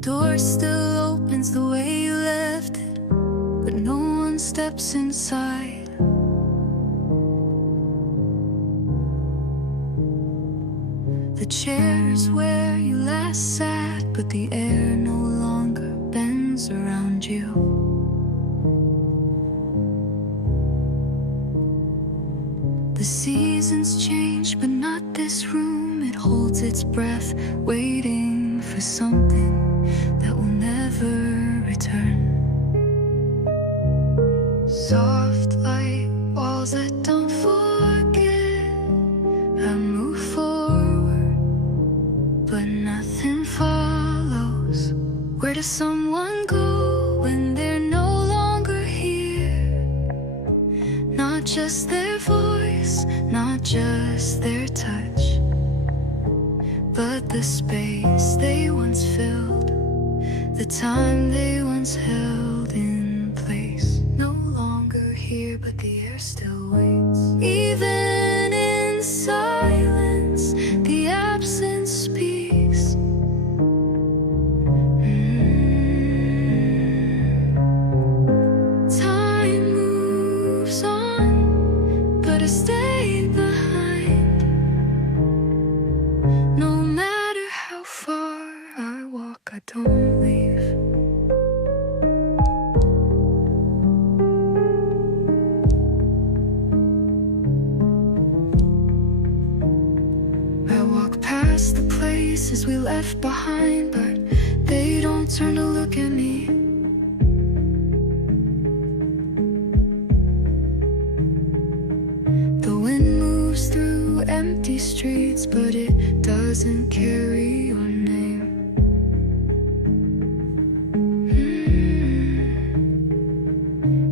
door still opens the way you left it, but no one steps inside. The chair's where you last sat, but the air no longer bends around you. The seasons change, but not this room. It holds its breath, waiting for something that will never return. Soft light walls that don't forget. I move forward, but nothing follows. Where does someone go when they're no longer here? Not just their voice, not just their touch, but the space they once filled, the time they once held in place. No longer here, but the air still waits. Even in silence, the absence speaks. Time moves on, but I stay behind. No matter how far I walk, I don't leave. I walk past the places we left behind, but they don't turn to look at me. The wind moves through empty streets, but it doesn't carry your name.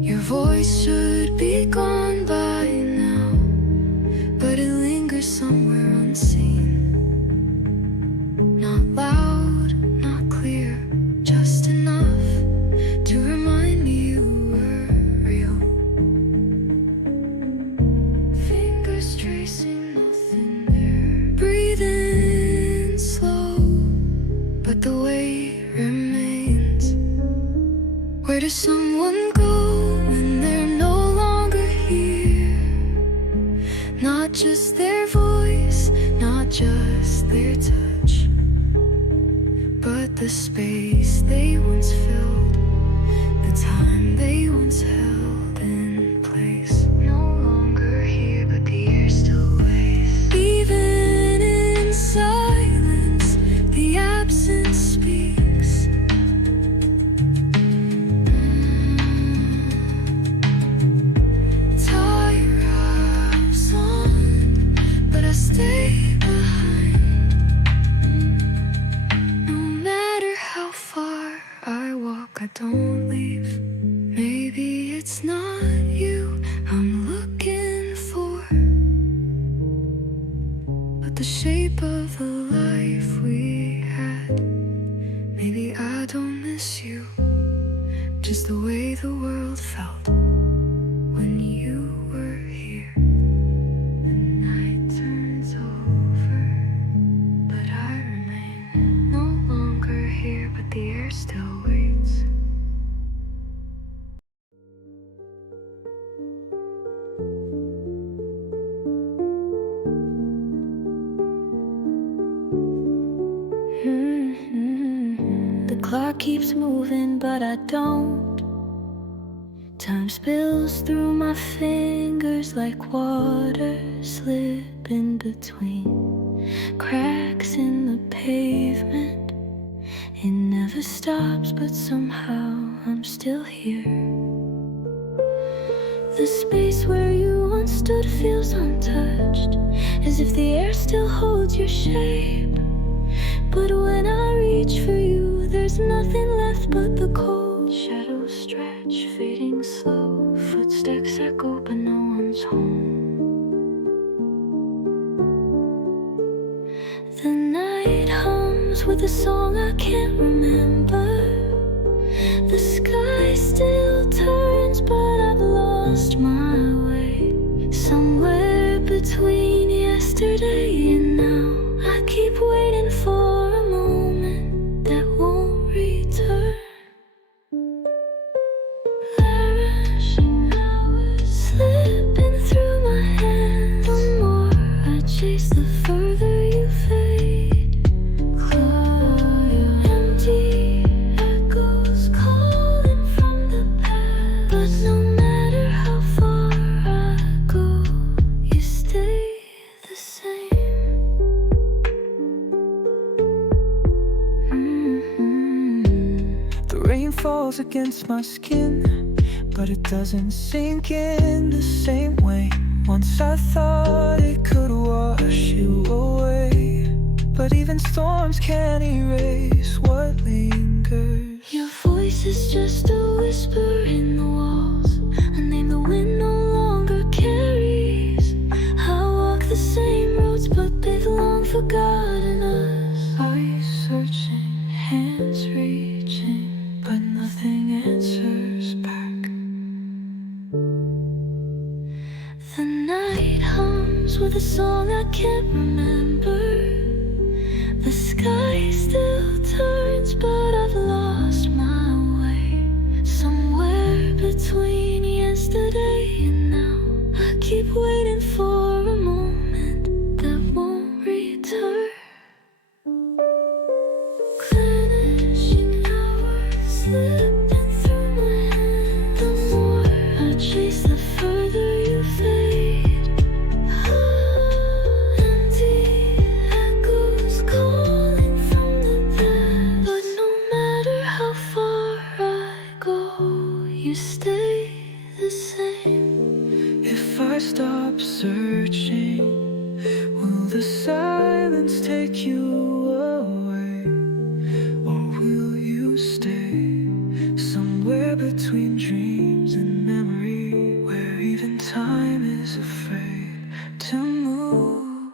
Your voice should be gone by now, but it lingers somewhere unseen. Not loud, not clear, just enough to remind me you were real. Fingers tracing nothing there. Breathing slow, but the weight remains. Where does someone go when they're no longer here? Not just their voice, not just their touch, but the space they once filled, the time they once held in place. No longer here, but the air still waits. Even in silence, the absence speaks. Tire ups on, but I stay behind. No matter how far I walk, I don't leave. Maybe it's not you I'm looking for, but the shape of the life we had. Maybe I don't miss you, just the way the world felt when you were here. The night turns over, but I remain. No longer here, but the air still waits. The clock keeps moving, but I don't. Time spills through my fingers like water, slipping between cracks in the pavement. It never stops, but somehow I'm still here. The space where you once stood feels untouched, as if the air still holds your shape. But when I reach for you, there's nothing left but the cold. Shadows stretch, fading slow. Footsteps echo, but no one's home. The night hums with a song I can't remember. The sky still turns, but I've lost my way. Somewhere between yesterday and now, I keep waiting for a moment that won't return. But no matter how far I go, you stay the same. The rain falls against my skin, but it doesn't sink in the same way. Once I thought it could wash you away, but even storms can't erase what lingers. Your voice is just a whisper in the walls, a name the wind no longer carries. I walk the same roads, but they've long forgotten us. Eyes searching, hands reaching, but nothing answers back. The night hums with a song I can't remember. The sky still turns, but I've lost my way. Somewhere between yesterday and now, I keep waiting for a moment that won't return. Vanishing hours slipping through my hands. The more I chase, the further you fade. Empty echoes calling from the past. But no matter how far I go, you stay the same. If I stop searching, will the silence take you away? Or will you stay somewhere between dreams and memory, where even time is afraid to move?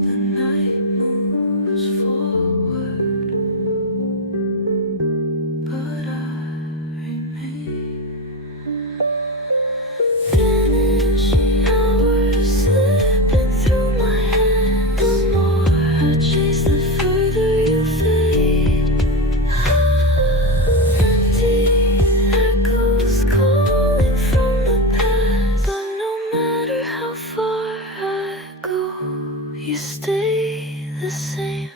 The night moves forward, but I remain. Vanishing hours slipping through my hands. The more I chase, the further you fade. Empty echoes calling from the past. But no matter how far I go, you stay the same.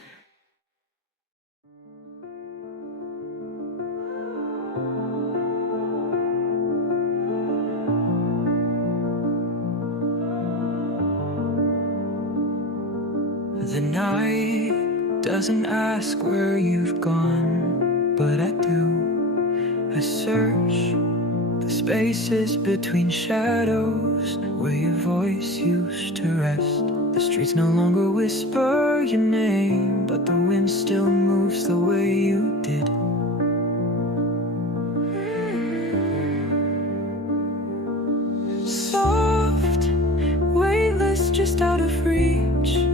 The night doesn't ask where you've gone, but I do. I search the spaces between shadows where your voice used to rest. The streets no longer whisper your name, but the wind still moves the way you did. Soft, weightless, just out of reach,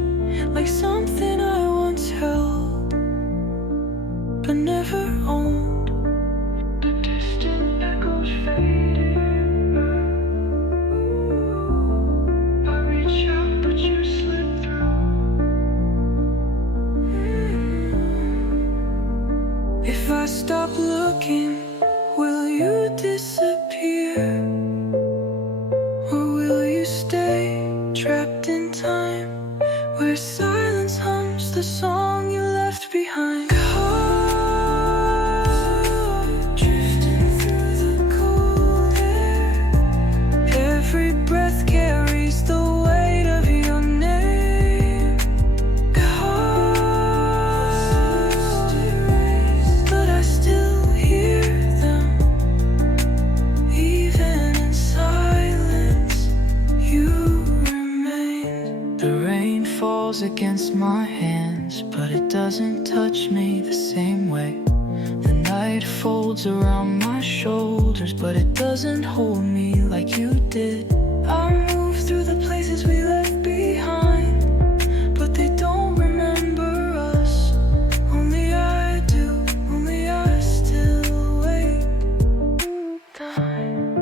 like something I once held but never owned. The distant echoes fading. I reach out, but you slip through. If I stop looking, will you disappear? Or will you stay trapped in time, where silence hums the song you left behind? Caught, drifting through the cold air. Every breath carries the weight of your name. Caught, erased, but I still hear them. Even in silence, you remain. The rain falls against my hands, but it doesn't touch me the same way. The night folds around my shoulders, but it doesn't hold me like you did. I move through the places we left behind, but they don't remember us. Only I do, only I still wait. Time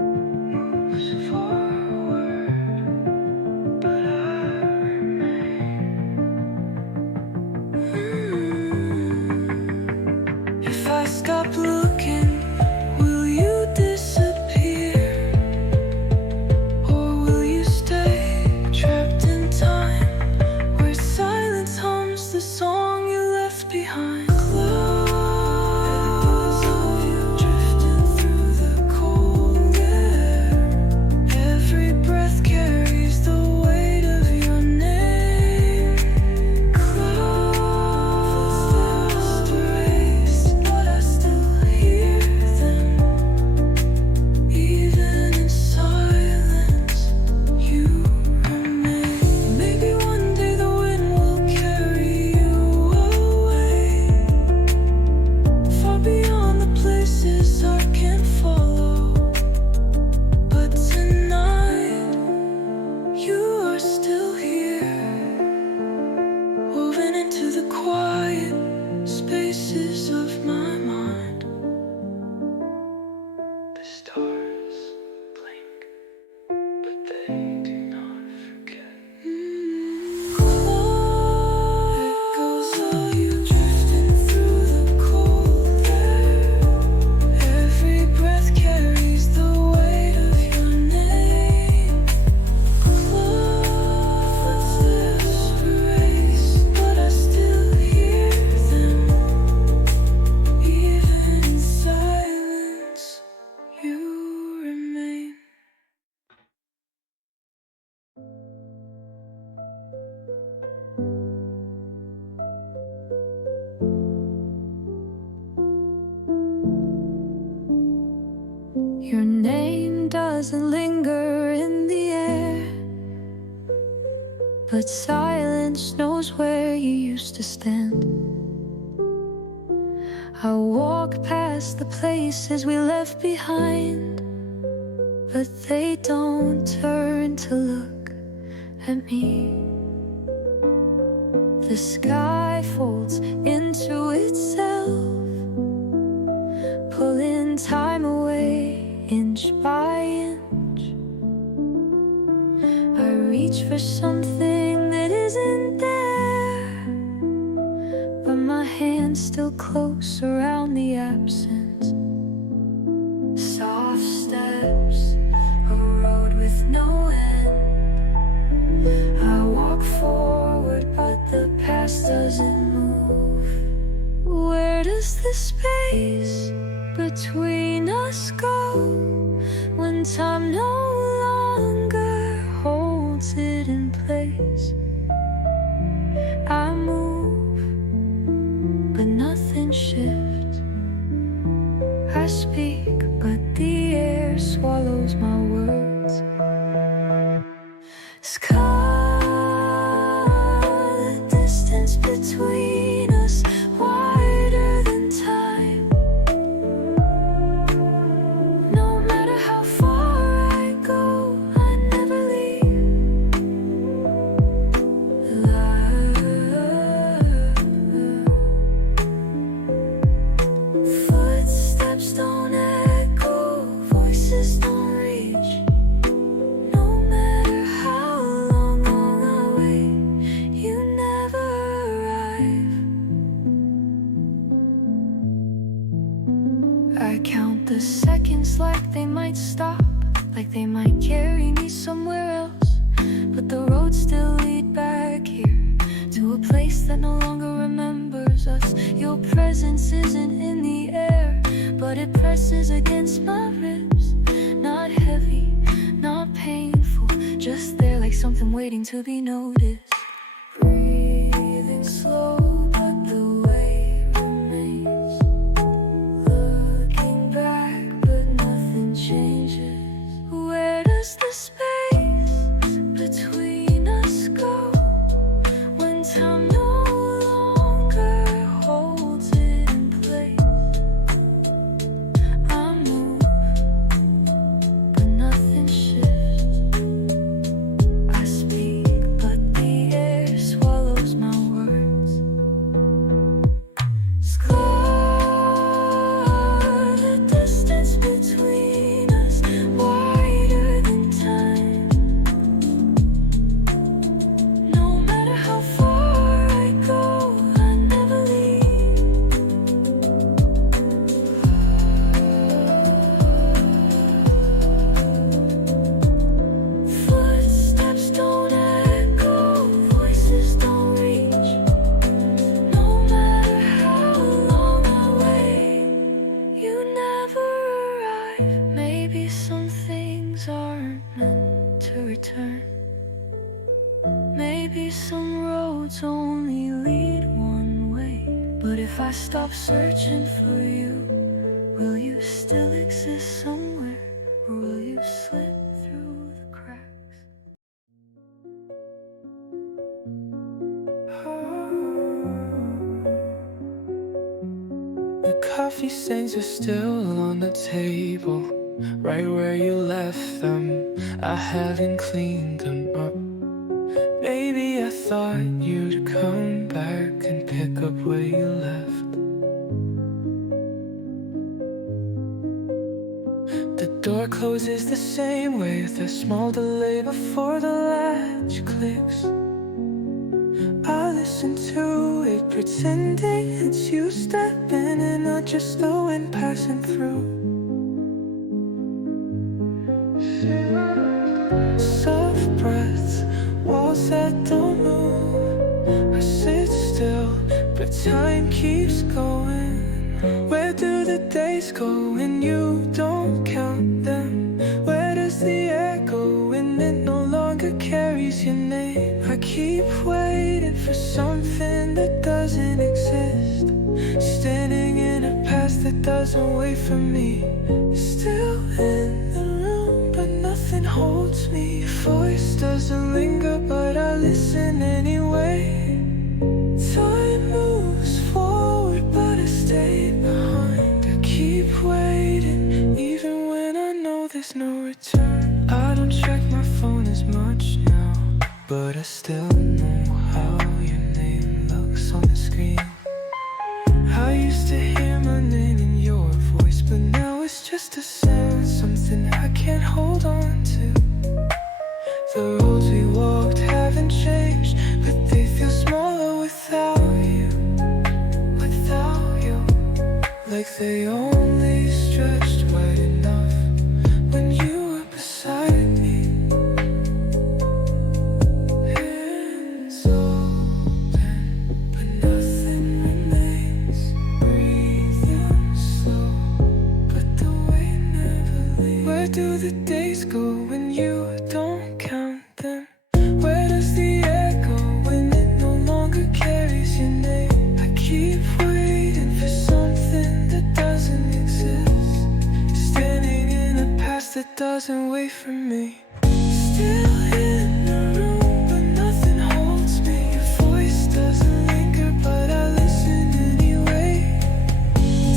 moves forward, but I remain. If I stop looking, will you disappear? Your name doesn't linger in the air, but silence knows where you used to stand. I walk past the places we left behind, but they don't turn to look at me. The sky folds into itself, pulling time away inch by inch. I reach for something that isn't there, but my hands still close around the absence. Soft steps, a road with no end. I walk forward, but the past doesn't move. Where does the space between us go when time no longer holds it in place? I move, but nothing shifts. I speak, but the air swallows my words. Scarlet distance between us, wider than time. No matter how far I go, I never leave. Footsteps don't echo, voices don't reach. No matter how long I wait, you never arrive. I count the seconds like they might stop, like they might carry me somewhere else. But the roads still lead back here, to a place that no longer remembers us. Your presence isn't in the air, but it presses against my ribs. Not heavy, not painful, just there like something waiting to be noticed. Breathing slow, but the weight remains. Looking back, but nothing changes. Where does the space between us go when time no longer holds it in place? I move, but nothing shifts. I speak, but the air swallows my words. Scarlet distance between us, wider than time. No matter how far I go, I never leave. Footsteps don't echo, voices don't reach. No matter how long I wait, you never arrive. Maybe some things aren't meant to return. Maybe some roads only lead one way. But if I stop searching for you, will you still exist somewhere? Or will you slip through the cracks? The coffee stains are still on the table, right where you left them. I haven't cleaned them up. Baby, I thought you'd come back and pick up where you left. The door closes the same way, with a small delay before the latch clicks. I listen to it, pretending it's you stepping in, not just the wind passing through. Soft breaths, walls that don't move. I sit still, but time keeps going. Where do the days go when you don't count them? Where does the air go when it no longer carries your name? I keep waiting for something that doesn't exist, standing in a past that doesn't wait for me. Still in there's no return. I don't check my phone as much now, but I still know how your name looks on the screen. I used to hear my name in your voice, but now it's just a sound, something I can't hold on to. The roads we walked haven't changed, but they feel smaller without you. Without you, like they only stretched wide enough when you were beside me. It's open, but nothing remains. Breathing slow, but the weight never leaves. Where do the days go when you don't count them? Where does the air go when it no longer carries your name? I keep waiting for something that doesn't exist, standing in a past that doesn't wait for me. Still in the room, but nothing holds me. Your voice doesn't linger, but I listen anyway.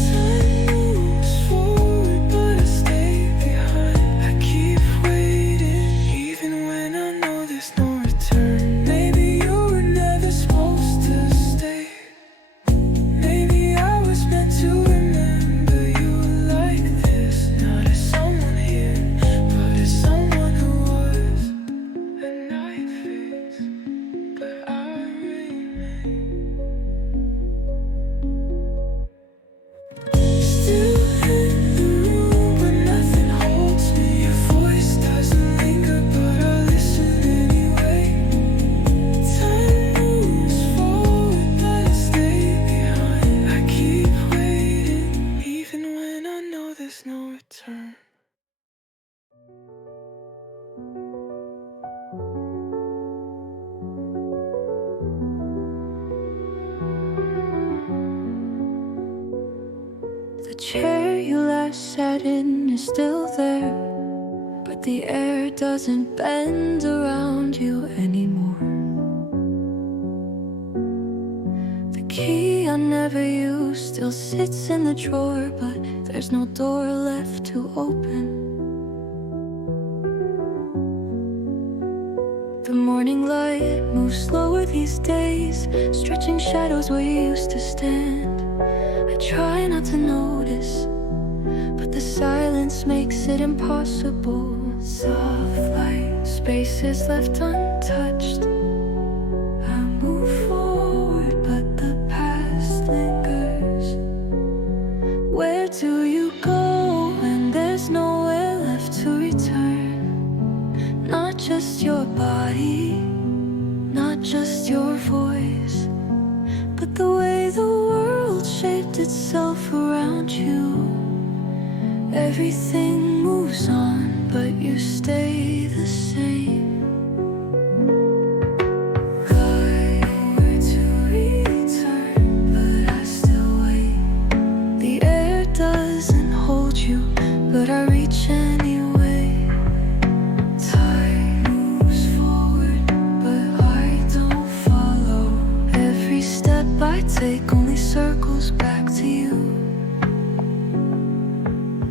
Time moves forward, but I stay behind. I keep waiting, even when I know there's no return. Maybe you were never supposed to stay. Maybe I was meant to remember you like this. Not as someone here, but as someone who was. A night fades, but I remain. Still in the room, but nothing holds me. Your voice doesn't linger, but I listen anyway. Time moves forward, but I stay behind. I keep waiting, even when I know there's no return. The chair you last sat in is still there, but the air doesn't bend around you anymore. The key I never used still sits in the drawer, but there's no door left to open. The morning light moves slower these days, stretching shadows where you used to stand. I try not to notice, but the silence makes it impossible. Soft light, spaces left untouched. I move forward, but the past lingers. Where do you go when there's nowhere left to return? Not just your body, not just your voice, but the way the world shaped itself around you. Everything moves on, but you stay the same. Nowhere to return, but I still wait. The air doesn't hold you, but I reach anyway. Time moves forward, but I don't follow. Every step I take only circles back to you.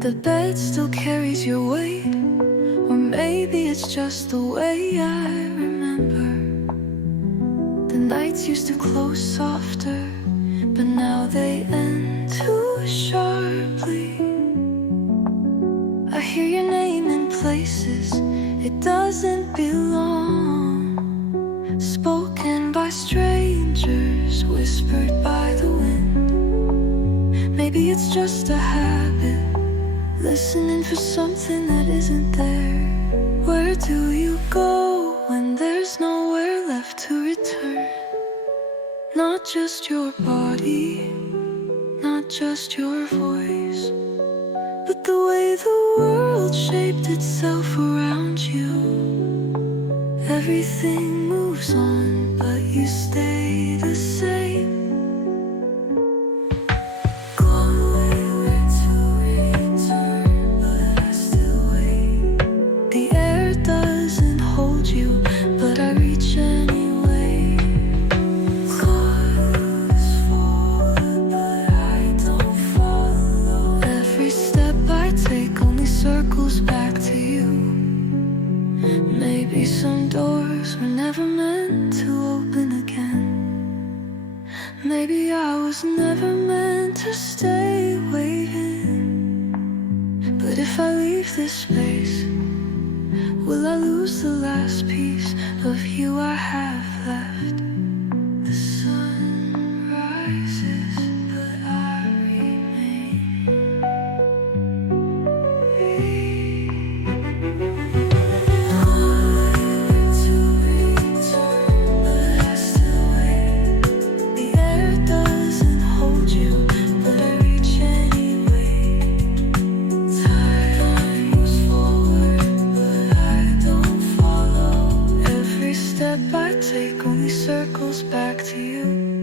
The bed still carries your weight, or maybe it's just the way I remember. The nights used to close softer, but now they end too sharply. I hear your name in places it doesn't belong, spoken by strangers, whispered by the wind. Maybe it's just a habit, listening for something that isn't there. Where do you go when there's nowhere left to return? Not just your body, not just your voice, but the way the world shaped itself around you. Everything moves on, but you stay the same. Circles back to never meant to open again. Maybe I was never meant to stay waiting. But if I leave this space, will I lose the last piece of you I have left? The sun rises, but I remain. Circles back to you.